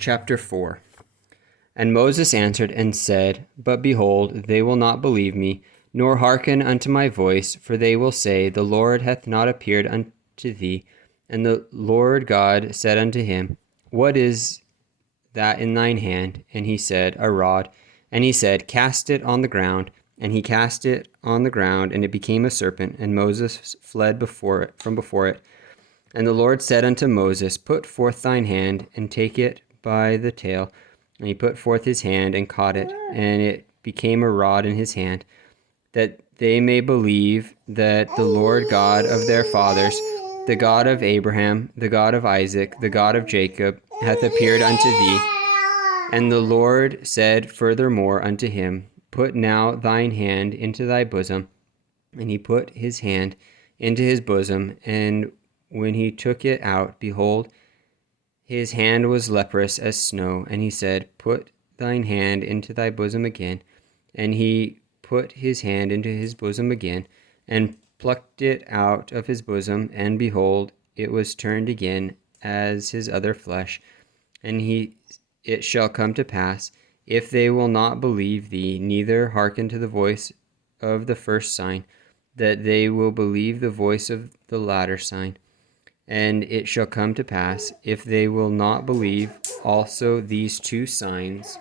chapter 4. And Moses answered and said, But behold, they will not believe me, nor hearken unto my voice, for they will say, The Lord hath not appeared unto thee. And the Lord God said unto him, What is that in thine hand? And he said, A rod. And he said, Cast it on the ground. And he cast it on the ground, and it became a serpent, and Moses fled from before it. And the Lord said unto Moses, Put forth thine hand, and take it by the tail. And he put forth his hand, and caught it, and it became a rod in his hand, that they may believe that the Lord God of their fathers, the God of Abraham, the God of Isaac, the God of Jacob, hath appeared unto thee. And the Lord said furthermore unto him, Put now thine hand into thy bosom. And he put his hand into his bosom, and when he took it out, behold, his hand was leprous as snow. And he said, Put thine hand into thy bosom again. And he put his hand into his bosom again, and plucked it out of his bosom, and behold, it was turned again as his other flesh. And it shall come to pass, if they will not believe thee, neither hearken to the voice of the first sign, that they will believe the voice of the latter sign. And it shall come to pass, if they will not believe also these two signs,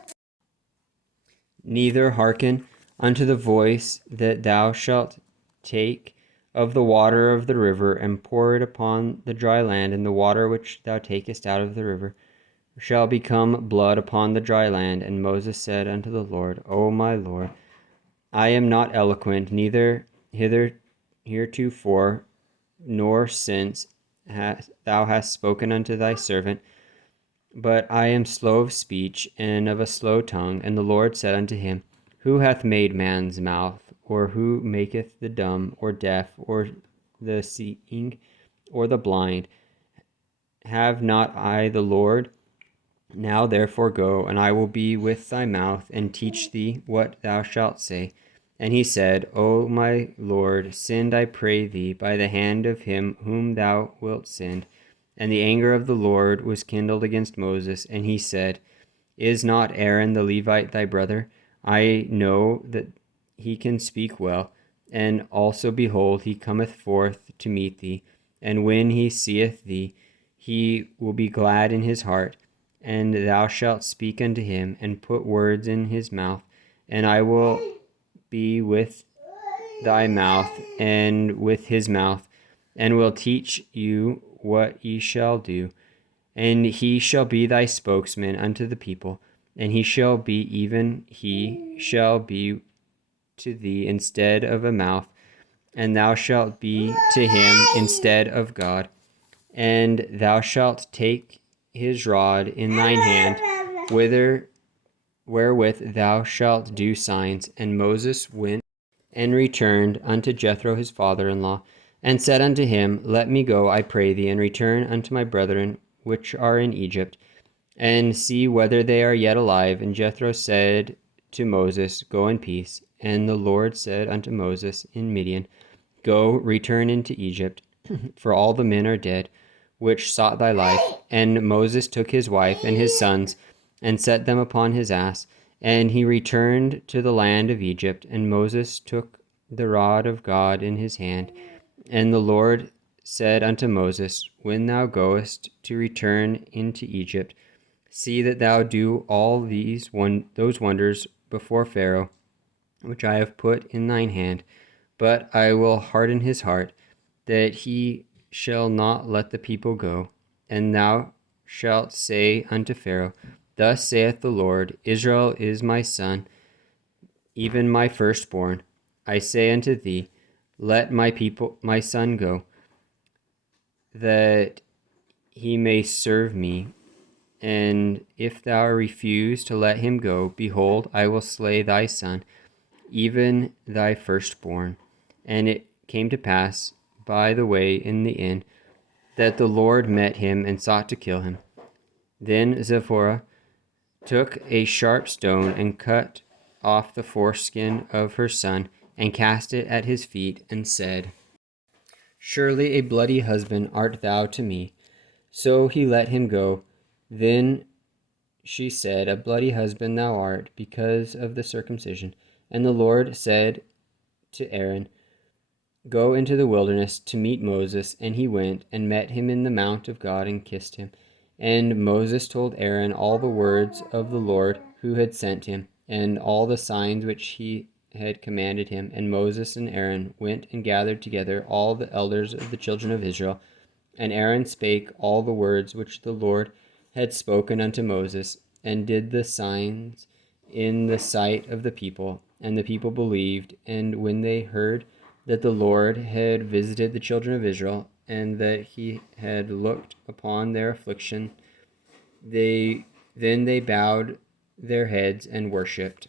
neither hearken unto the voice, that thou shalt take of the water of the river, and pour it upon the dry land, and the water which thou takest out of the river shall become blood upon the dry land. And Moses said unto the Lord, O my Lord, I am not eloquent, neither heretofore, nor since thou hast spoken unto thy servant, but I am slow of speech, and of a slow tongue. And the Lord said unto him, Who hath made man's mouth? Or who maketh the dumb, or deaf, or the seeing, or the blind? Have not I the Lord? Now therefore go, and I will be with thy mouth, and teach thee what thou shalt say. And he said, O my Lord, send, I pray thee, by the hand of him whom thou wilt send. And the anger of the Lord was kindled against Moses, and he said, Is not Aaron the Levite thy brother? I know that he can speak well, and also behold, he cometh forth to meet thee. And when he seeth thee, he will be glad in his heart. And thou shalt speak unto him, and put words in his mouth, and I will be with thy mouth, and with his mouth, and will teach you what ye shall do. And he shall be thy spokesman unto the people, and he shall be to thee instead of a mouth, and thou shalt be to him instead of God. And thou shalt take his rod in thine hand, wherewith thou shalt do signs. And Moses went and returned unto Jethro his father-in-law, and said unto him, Let me go, I pray thee, and return unto my brethren which are in Egypt, and see whether they are yet alive. And Jethro said to Moses, Go in peace. And the Lord said unto Moses in Midian, Go, return into Egypt, for all the men are dead, which sought thy life. And Moses took his wife and his sons, and set them upon his ass, and he returned to the land of Egypt. And Moses took the rod of God in his hand. And the Lord said unto Moses, When thou goest to return into Egypt, see that thou do all those wonders before Pharaoh, which I have put in thine hand. But I will harden his heart, that he shall not let the people go. And thou shalt say unto Pharaoh, Thus saith the Lord, Israel is my son, even my firstborn. I say unto thee, Let my son go, that he may serve me. And if thou refuse to let him go, behold, I will slay thy son, even thy firstborn. And it came to pass by the way in the inn, that the Lord met him and sought to kill him. Then Zipporah took a sharp stone, and cut off the foreskin of her son, and cast it at his feet, and said, Surely a bloody husband art thou to me. So he let him go. Then she said, "A bloody husband thou art, because of the circumcision." And the Lord said to Aaron, "Go into the wilderness to meet Moses." And he went and met him in the mount of God and kissed him. And Moses told Aaron all the words of the Lord who had sent him, and all the signs which he had commanded him. And Moses and Aaron went and gathered together all the elders of the children of Israel. And Aaron spake all the words which the Lord had spoken unto Moses, and did the signs in the sight of the people. And the people believed. And when they heard that the Lord had visited the children of Israel, and that he had looked upon their affliction, they bowed their heads and worshipped.